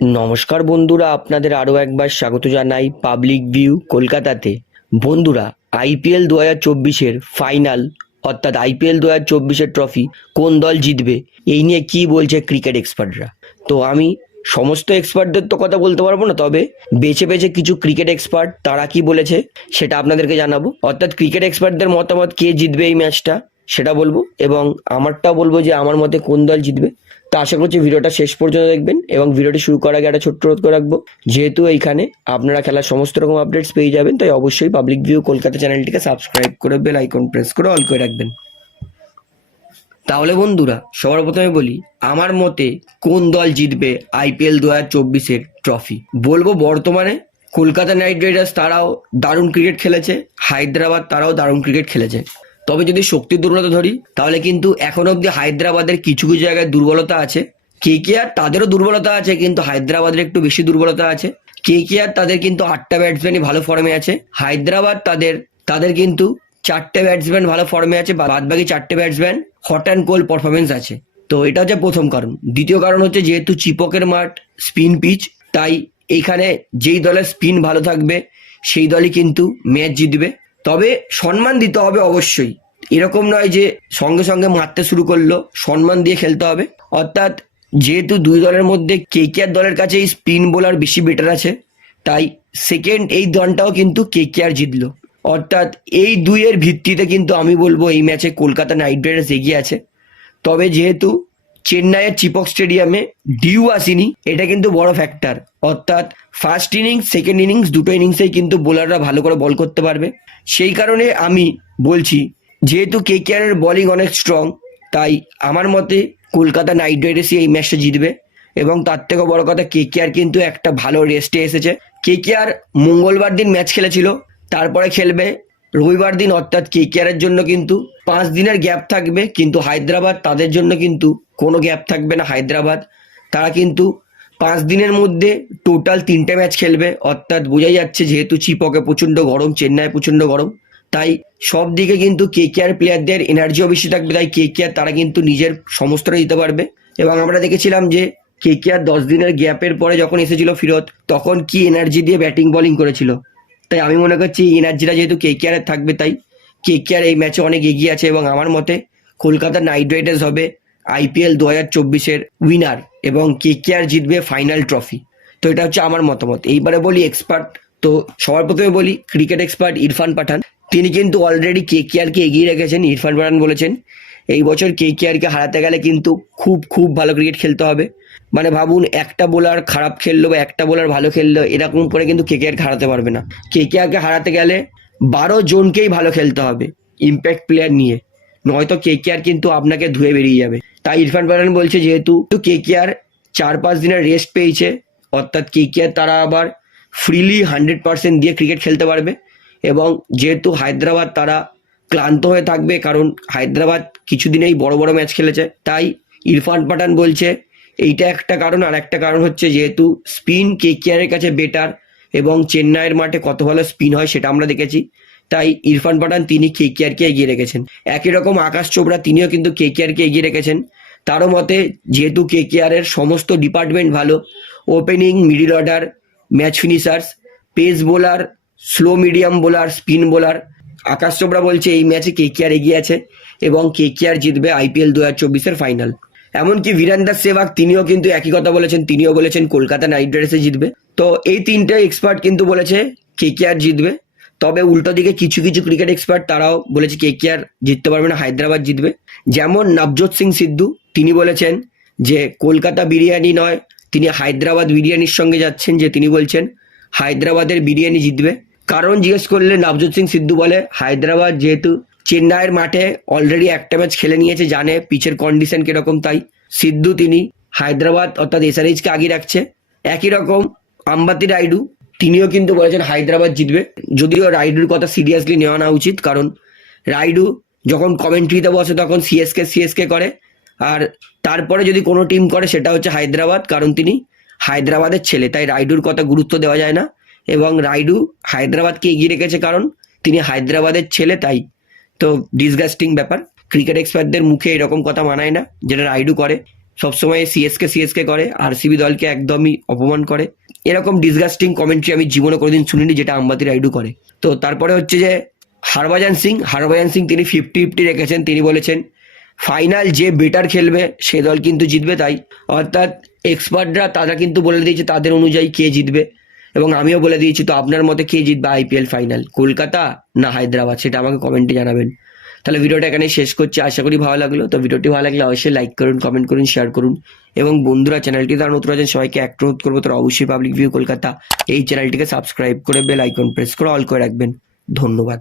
নমস্কার বন্ধুরা, আপনাদের আরও একবার স্বাগত জানাই পাবলিক ভিউ কলকাতাতে। বন্ধুরা আইপিএল দু হাজার চব্বিশের ফাইনাল অর্থাৎ আইপিএল দু হাজার চব্বিশের ট্রফি কোন দল জিতবে, এই নিয়ে কি বলছে ক্রিকেট এক্সপার্টরা তো আমি সমস্ত এক্সপার্টদের তো কথা বলতে পারব না, তবে বেছে বেছে কিছু ক্রিকেট এক্সপার্ট তারা কি বলেছে সেটা আপনাদেরকে জানাব। অর্থাৎ ক্রিকেট এক্সপার্টদের মতামত কে জিতবে এই ম্যাচটা সেটা বলব। এবং আমারটাও বলব যে আমার মতে কোন দল জিতবে তো আশা করছি ভিডিওটা শেষ পর্যন্ত দেখবেন এবং ভিডিওটি শুরু করার আগে একটা ছোট্ট রোধ করে রাখব। যেহেতু এইখানে আপনারা খেলার সমস্ত রকম আপডেটস পেয়ে যাবেন, তাই অবশ্যই পাবলিক ভিউ কলকাতা চ্যানেলটিকে সাবস্ক্রাইব করে বেল আইকন প্রেস করে অল করে রাখবেন। তাহলে বন্ধুরা, সবার প্রথমে বলি, আমার মতে কোন দল জিতবে আইপিএল দু হাজার চব্বিশের ট্রফি বলব বর্তমানে কলকাতা নাইট রাইডার্স তারাও দারুণ ক্রিকেট খেলেছে, হায়দ্রাবাদ তারাও দারুণ ক্রিকেট খেলেছে। তবে যদি শক্তির দুর্বলতা ধরি, তাহলে কিন্তু এখন অবধি হায়দ্রাবাদের কিছু কিছু জায়গায় দুর্বলতা আছে। কে কে আর তাদেরও দুর্বলতা আছে, কিন্তু হায়দ্রাবাদের একটু বেশি দুর্বলতা আছে। কে কে আর তাদের কিন্তু আটটা ব্যাটসম্যানই ভালো ফর্মে আছে। হায়দ্রাবাদ তাদের তাদের কিন্তু চারটে ব্যাটসম্যান ভালো ফর্মে আছে বাদ বাকি চারটে batsman hot and cold performance আছে। তো এটা হচ্ছে প্রথম কারণ। দ্বিতীয় কারণ হচ্ছে যেহেতু চিপকের মাঠ স্পিন পিচ তাই এইখানে যেই দলের স্পিন ভালো থাকবে, সেই দলই কিন্তু ম্যাচ জিতবে। তবে সম্মান দিতে হবে অবশ্যই। এরকম নয় যে সঙ্গে সঙ্গে মারতে শুরু করল, সম্মান দিয়ে খেলতে হবে। অর্থাৎ যেহেতু দুই দলের মধ্যে কে কে আর দলের কাছে এই স্পিন বোলার বেশি বেটার আছে, তাই সেকেন্ড এই দলটাও কিন্তু কে কে আর জিতলো। অর্থাৎ এই দুইয়ের ভিত্তিতে কিন্তু আমি বলব এই ম্যাচে কলকাতা নাইট রাইডার্স এগিয়ে আছে। তবে যেহেতু চেন্নাইয়ের চিপক স্টেডিয়ামে ডিউ আসেনি, এটা কিন্তু বড় ফ্যাক্টর অর্থাৎ ফার্স্ট ইনিংস সেকেন্ড ইনিংস দুটো ইনিংসেই কিন্তু বোলাররা ভালো করে বল করতে পারবে। সেই কারণে আমি বলছি, যেহেতু কে এর বলিং অনেক স্ট্রং তাই আমার মতে কলকাতা নাইট রাইডার্সই এই ম্যাচটা জিতবে। এবং তার থেকেও বড় কথা কে আর কিন্তু একটা ভালো রেস্টে এসেছে। কে আর মঙ্গলবার দিন ম্যাচ খেলেছিল, তারপরে খেলবে রবিবার দিন অর্থাৎ কে এর জন্য কিন্তু পাঁচ দিনের গ্যাপ থাকবে, কিন্তু হায়দ্রাবাদ তাদের জন্য কিন্তু কোনো গ্যাপ থাকবে না। হায়দ্রাবাদ, তারা কিন্তু পাঁচ দিনের মধ্যে টোটাল তিনটে ম্যাচ খেলবে। অর্থাৎ বোঝাই যাচ্ছে যেহেতু চিপকে প্রচণ্ড গরম চেন্নাই প্রচণ্ড গরম, তাই সব দিকে কিন্তু কে কে আর প্লেয়ারদের এনার্জিও বেশি থাকবে, তাই কে কে আর তারা কিন্তু নিজের সমস্তটা দিতে পারবে। এবং আমরা দেখেছিলাম যে কে কে আর দশ দিনের গ্যাপের পরে যখন এসেছিল ফিরত, তখন কি এনার্জি দিয়ে ব্যাটিং বলিং করেছিল। তাই আমি মনে করছি এনার্জিটা যেহেতু কে কে আর থাকবে তাই কে কে আর এই ম্যাচে অনেক এগিয়ে আছে এবং আমার মতে কলকাতা নাইট রাইডার্স হবে আইপিএল দু হাজার চব্বিশের উইনার এবং কে কে আর জিতবে ফাইনাল ট্রফি তো এটা হচ্ছে আমার মতামত। এইবারে বলি এক্সপার্ট তো সবার প্রথমে বলি ক্রিকেট এক্সপার্ট ইরফান পাঠান। তিনি কিন্তু অলরেডি কে কে আরকে এগিয়ে রেখেছেন, ইরফান পাঠান বলেছেন। এই বছর কে কে আরকে হারাতে গেলে কিন্তু খুব খুব ভালো ক্রিকেট খেলতে হবে। মানে ভাবুন, একটা বোলার খারাপ খেললো বা একটা বোলার ভালো খেললো, এরকম করে কিন্তু কে কে আর হারাতে পারবে না। কে কে আরকে হারাতে গেলে বারো জনকেই ভালো খেলতে হবে ইম্প্যাক্ট প্লেয়ার নিয়ে। নয়তো কে কে আর কিন্তু আপনাকে ধুয়ে বেরিয়ে যাবে। তাই ইরফান পাঠান বলছে, যেহেতু কে কে আর চার পাঁচ দিনের রেস্ট পেয়েছে, অর্থাৎ কে কে আর তারা আবার ফ্রিলি হান্ড্রেড পার্সেন্ট দিয়ে ক্রিকেট খেলতে পারবে এবং যেহেতু হায়দ্রাবাদ তারা ক্লান্ত হয়ে থাকবে কারণ হায়দ্রাবাদ কিছুদিনেই বড় বড় ম্যাচ খেলেছে। তাই ইরফান পাঠান বলছে, এইটা একটা কারণ, আর একটা কারণ হচ্ছে যেহেতু স্পিন কে কেয়ারের কাছে বেটার এবং চেন্নাইয়ের মাঠে কত ভালো স্পিন হয় সেটা আমরা দেখেছি। তাই ইরফান পাঠান তিনি কে কেয়ারকে এগিয়ে রেখেছেন। একই রকম আকাশ চোপড়া তিনিও কিন্তু কে কেয়ারকে এগিয়ে রেখেছেন। তারও মতে, যেহেতু কে কেয়ারের সমস্ত ডিপার্টমেন্ট ভালো, opening, middle order, match finishers, pace bowler, slow medium bowler, spin bowler Akash Chopra বলছে, এই ম্যাচে কে কে আর এগিয়ে আছে এবং কে কে আর জিতবে আইপিএল দু হাজার চব্বিশের ফাইনাল এমনকি বীরেন্দার সেবাগ তিনিও কিন্তু একই কথা বলেছেন, তিনিও বলেছেন কলকাতা নাইট রাইডার্সে জিতবে। তো এই তিনটে এক্সপার্ট কিন্তু বলেছে কে কে আর জিতবে। তবে উল্টো দিকে কিছু কিছু ক্রিকেট এক্সপার্ট তারাও বলেছে কে কে আর জিততে পারবে না, হায়দ্রাবাদ জিতবে। যেমন নবজোৎ সিং সিদ্ধু, তিনি বলেছেন যে কলকাতা বিরিয়ানি নয়, তিনি হায়দ্রাবাদ বিরিয়ানির সঙ্গে যাচ্ছেন যে তিনি বলছেন হায়দ্রাবাদের বিরিয়ানি জিতবে। কারণ জিজ্ঞেস করলে নবজোৎ সিং সিদ্ধু বলে, হায়দ্রাবাদ যেহেতু চেন্নাইয়ের মাঠে অলরেডি একটা ম্যাচ খেলে নিয়েছে, জানে পিচের কন্ডিশন কীরকম তাই। সিদ্ধু তিনি হায়দ্রাবাদ অর্থাৎ এসআরএইচকে আগে রাখছে। একই রকম আম্বাতি রাইডু, তিনিও কিন্তু বলেছেন হায়দ্রাবাদ জিতবে। যদিও রাইডুর কথা সিরিয়াসলি নেওয়া না উচিত, কারণ রাইডু যখন কমেন্ট্রিতে বসে তখন সিএসকে সিএসকে করে। আর তারপরে যদি কোনো টিম করে, সেটা হচ্ছে হায়দ্রাবাদ, কারণ তিনি হায়দ্রাবাদের ছেলে, তাই রাইডুর কথা গুরুত্ব দেওয়া যায় না। এবং রাইডু হায়দ্রাবাদকে এগিয়ে রেখেছে কারণ তিনি হায়দ্রাবাদের ছেলে, তাই তো ডিসগাস্টিং ব্যাপার। ক্রিকেট এক্সপার্টদের মুখে এরকম কথা মানায় না, যেটা রাইডু করে। সবসময় সিএসকে সিএসকে করে আরসিবি দলকে একদমই অপমান করে। এরকম ডিসগাস্টিং কমেন্ট্রি আমি জীবনে কোনোদিন শুনিনি যেটা আম্বাতি রাইডু করে। তো তারপরে হচ্ছে যে হরভজন সিং হরভজন সিং তিনি ফিফটি ফিফটি রেখেছেন। তিনি বলেছেন ফাইনাল যে বেটার খেলবে, সে দল কিন্তু জিতবে। তাই অর্থাৎ এক্সপার্টরা তারা কিন্তু বলে দিয়েছে তাদের অনুযায়ী কে জিতবে। এবং আমিও বলে দিয়েছি, তো আপনার মতে কে জিতবে আইপিএল ফাইনাল কলকাতা না হায়দ্রাবাদ? সেটা আমাকে কমেন্টে জানাবেন। তাহলে ভিডিওটা এখানে শেষ করছি। আশা করি ভালো লাগল। তো ভিডিওটি ভালো লাগলে অবশ্যই লাইক করুন কমেন্ট করুন শেয়ার করুন। এবং বন্ধুরা চ্যানেলটি তারা নতুন আছেন, সবাইকে এক অনুরোধ করব, তারা অবশ্যই পাবলিক ভিউ কলকাতা এই চ্যানেলটিকে সাবস্ক্রাইব করে বেল আইকন প্রেস করে অল করে রাখবেন। ধন্যবাদ।